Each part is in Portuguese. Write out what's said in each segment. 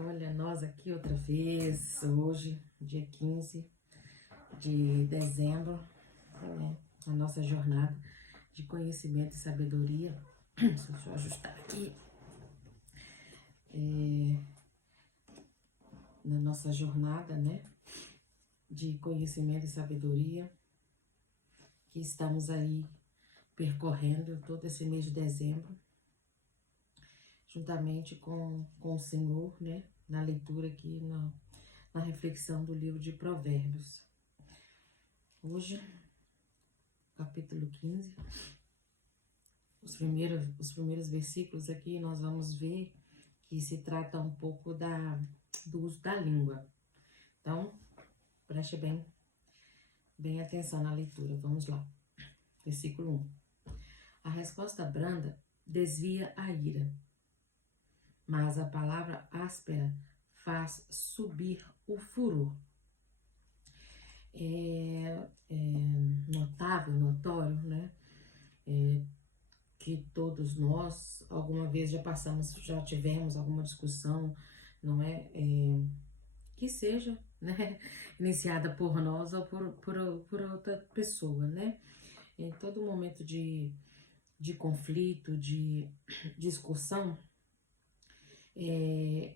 Olha, nós aqui outra vez, hoje, dia 15 de dezembro, a nossa jornada de conhecimento e sabedoria. Deixa eu ajustar aqui. Na nossa jornada, de conhecimento e sabedoria, que estamos aí percorrendo todo esse mês de dezembro, juntamente com o Senhor, na leitura aqui, na reflexão do livro de Provérbios. Hoje, capítulo 15, os primeiros versículos aqui, nós vamos ver que se trata um pouco do uso da língua. Então, preste bem atenção na leitura. Vamos lá. Versículo 1. A resposta branda desvia a ira, mas a palavra áspera faz subir o furor. É notável, notório, que todos nós alguma vez já tivemos alguma discussão, não é? Que seja, iniciada por nós ou por outra pessoa, Em todo momento de conflito, de discussão,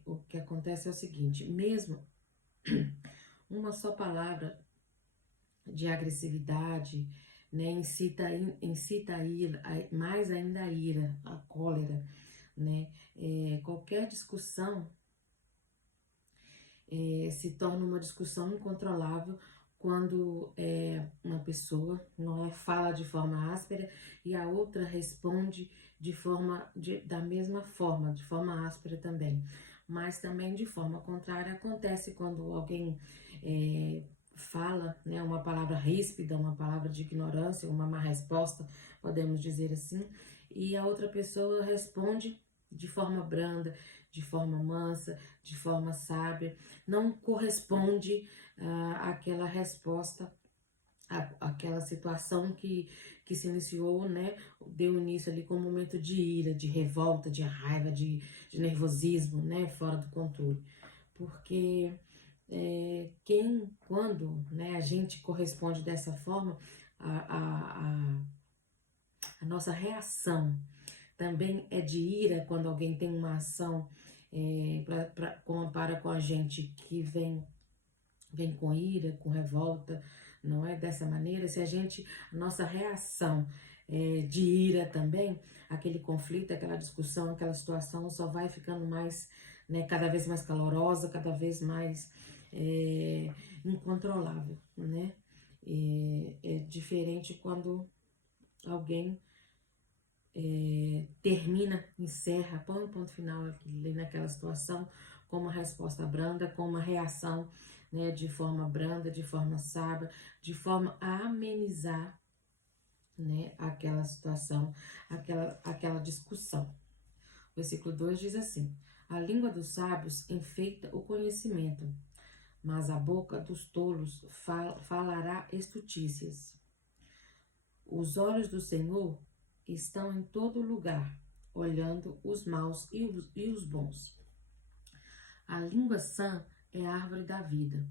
o que acontece é o seguinte: mesmo uma só palavra de agressividade, incita a ira, mais ainda a ira, a cólera, qualquer discussão se torna uma discussão incontrolável quando uma pessoa fala de forma áspera e a outra responde da mesma forma, de forma áspera também. Mas também de forma contrária acontece quando alguém fala, uma palavra ríspida, uma palavra de ignorância, uma má resposta, podemos dizer assim, e a outra pessoa responde de forma branda, de forma mansa, de forma sábia, não corresponde àquela resposta, àquela situação que se iniciou, deu início ali com um momento de ira, de revolta, de raiva, de nervosismo, fora do controle. Porque quando a gente corresponde dessa forma, a nossa reação também é de ira quando alguém tem uma ação para com a gente que vem com ira, com revolta, não é dessa maneira. Se a nossa reação de ira também, aquele conflito, aquela discussão, aquela situação só vai ficando mais, cada vez mais calorosa, cada vez mais incontrolável, É diferente quando alguém termina, encerra, põe um ponto final ali naquela situação com uma resposta branda, com uma reação, de forma branda, de forma sábia, de forma a amenizar, aquela situação, aquela discussão. O versículo 2 diz assim: a língua dos sábios enfeita o conhecimento, mas a boca dos tolos falará estutícias. Os olhos do Senhor estão em todo lugar, olhando os maus e os bons. A língua sã é a árvore da vida,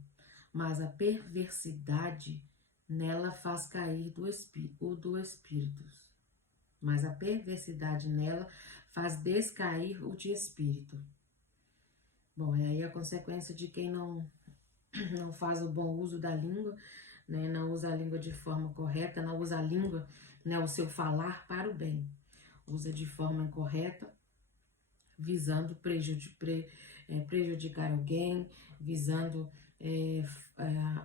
mas a perversidade nela faz cair do espírito. Mas a perversidade nela faz descair o de espírito. Bom, e aí a consequência de quem não faz o bom uso da língua, não usa a língua de forma correta, não usa a língua, o seu falar para o bem, usa de forma incorreta, visando prejudicar alguém, visando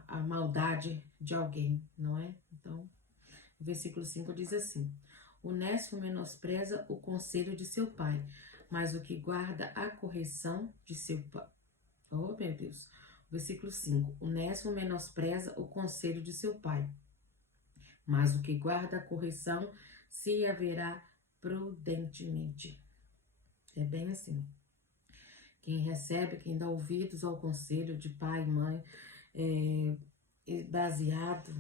a maldade de alguém, não é? Então, o versículo 5 diz assim: o nécio menospreza o conselho de seu pai, mas o que guarda a correção de seu pai. Oh, meu Deus! Versículo 5. O nécio menospreza o conselho de seu pai, mas o que guarda a correção se haverá prudentemente. É bem assim. Quem recebe, quem dá ouvidos ao conselho de pai e mãe, baseado,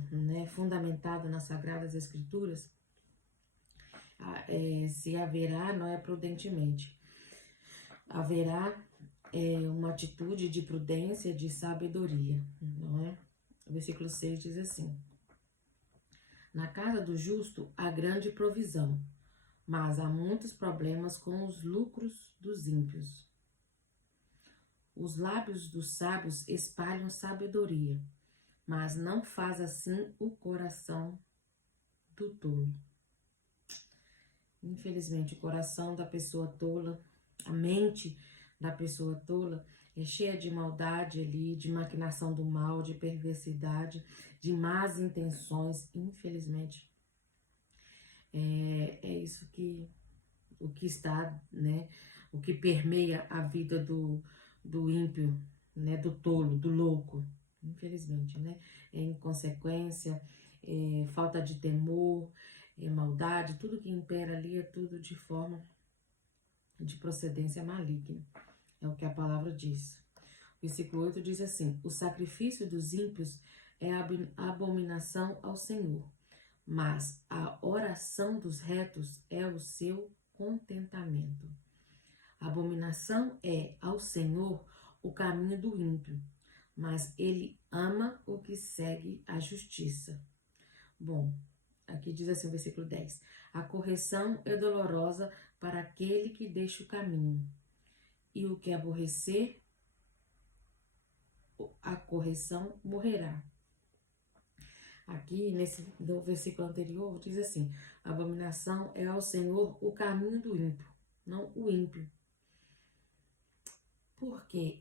fundamentado nas Sagradas Escrituras, se haverá, não é prudentemente, haverá uma atitude de prudência, de sabedoria, não é? O versículo 6 diz assim: na casa do justo há grande provisão, mas há muitos problemas com os lucros dos ímpios. Os lábios dos sábios espalham sabedoria, mas não faz assim o coração do tolo. Infelizmente, o coração da pessoa tola, a mente da pessoa tola é cheia de maldade ali, de maquinação do mal, de perversidade, de más intenções. Infelizmente, é isso o que está, né? O que permeia a vida do ímpio, né? Do tolo, do louco. Infelizmente, né? É inconsequência, é falta de temor, é maldade, tudo que impera ali é tudo de forma de procedência maligna. É o que a palavra diz. O versículo 8 diz assim: o sacrifício dos ímpios é abominação ao Senhor, mas a oração dos retos é o seu contentamento. Abominação é ao Senhor o caminho do ímpio, mas ele ama o que segue a justiça. Bom, aqui diz assim o versículo 10: a correção é dolorosa para aquele que deixa o caminho, e o que aborrecer a correção morrerá. Aqui, no versículo anterior, diz assim: a abominação é ao Senhor o caminho do ímpio, não o ímpio. Porque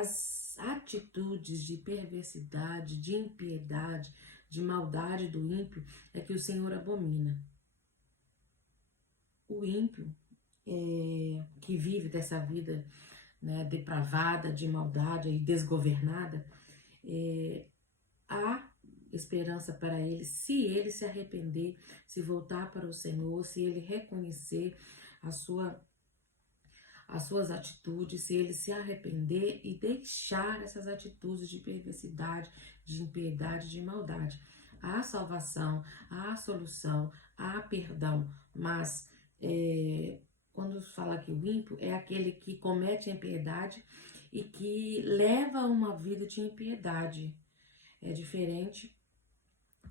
as atitudes de perversidade, de impiedade, de maldade do ímpio é que o Senhor abomina. O ímpio que vive dessa vida, né, depravada, de maldade e desgovernada, há esperança para ele, se ele se arrepender, se voltar para o Senhor, se ele reconhecer as suas atitudes, se ele se arrepender e deixar essas atitudes de perversidade, de impiedade, de maldade. Há salvação, há solução, há perdão, mas quando fala que o ímpio é aquele que comete a impiedade e que leva uma vida de impiedade. É diferente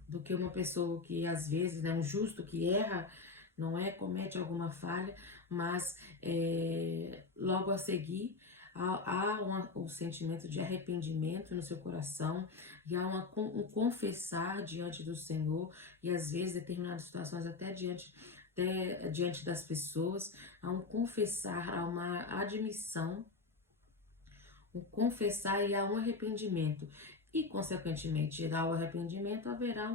do que uma pessoa que às vezes, né, um justo que erra, não é, comete alguma falha, mas logo a seguir há um sentimento de arrependimento no seu coração, e há um confessar diante do Senhor, e às vezes determinadas situações até diante das pessoas, há um confessar, há uma admissão, um confessar e há um arrependimento. E, consequentemente, ao arrependimento haverá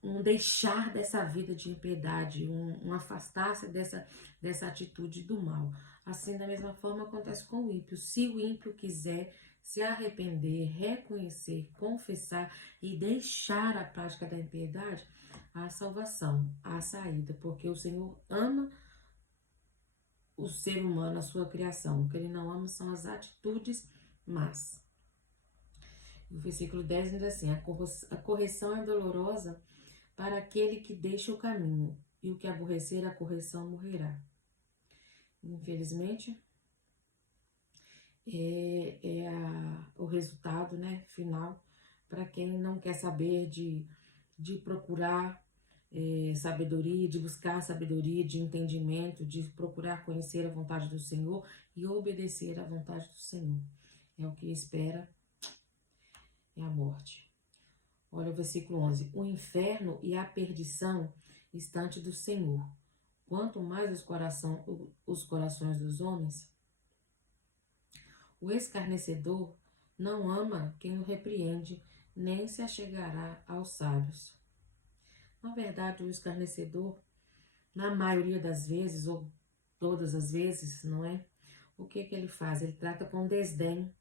um deixar dessa vida de impiedade, um afastar-se dessa atitude do mal. Assim, da mesma forma, acontece com o ímpio. Se o ímpio quiser se arrepender, reconhecer, confessar e deixar a prática da impiedade, há salvação, há saída, porque o Senhor ama o ser humano, a sua criação. O que ele não ama são as atitudes más. O versículo 10 diz assim: a correção é dolorosa para aquele que deixa o caminho, e o que aborrecer a correção morrerá. Infelizmente, o resultado, né, final para quem não quer saber de procurar sabedoria, de buscar sabedoria, de entendimento, de procurar conhecer a vontade do Senhor e obedecer à vontade do Senhor. É o que espera, é a morte. Olha o versículo 11. O inferno e a perdição estante do Senhor. Quanto mais os corações dos homens, o escarnecedor não ama quem o repreende, nem se achegará aos sábios. Na verdade, o escarnecedor, na maioria das vezes, ou todas as vezes, não é? O que ele faz? Ele trata com desdém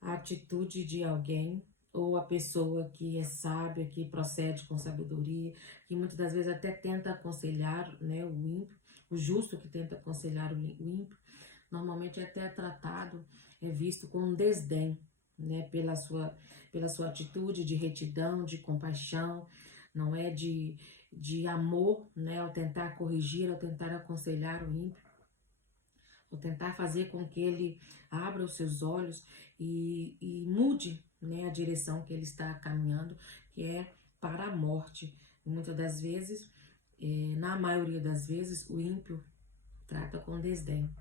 a atitude de alguém, ou a pessoa que é sábia, que procede com sabedoria, que muitas das vezes até tenta aconselhar, né, o ímpio, o justo que tenta aconselhar o ímpio, normalmente é até tratado, é visto com desdém, né, pela sua atitude de retidão, de compaixão, não é de amor, né, ao tentar corrigir, ao tentar aconselhar o ímpio. Vou tentar fazer com que ele abra os seus olhos e mude, né, a direção que ele está caminhando, que é para a morte. Muitas das vezes, na maioria das vezes, o ímpio trata com desdém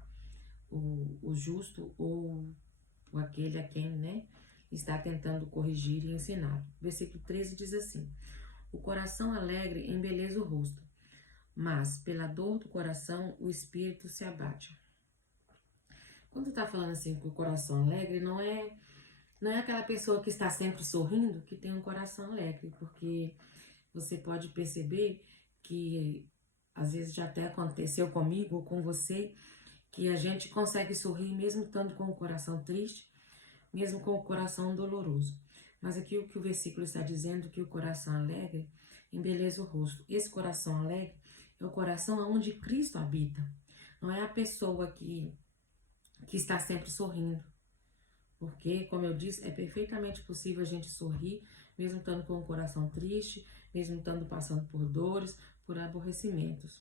o justo ou aquele a quem, né, está tentando corrigir e ensinar. Versículo 13 diz assim: o coração alegre embeleza o rosto, mas pela dor do coração o espírito se abate. Quando tá falando assim com o coração alegre, não é aquela pessoa que está sempre sorrindo que tem um coração alegre, porque você pode perceber que às vezes já até aconteceu comigo ou com você, que a gente consegue sorrir mesmo estando com o coração triste, mesmo com o coração doloroso. Mas aqui o que o versículo está dizendo, que o coração alegre embeleza o rosto. Esse coração alegre é o coração onde Cristo habita. Não é a pessoa que está sempre sorrindo. Porque, como eu disse, é perfeitamente possível a gente sorrir, mesmo estando com o coração triste, mesmo estando passando por dores, por aborrecimentos.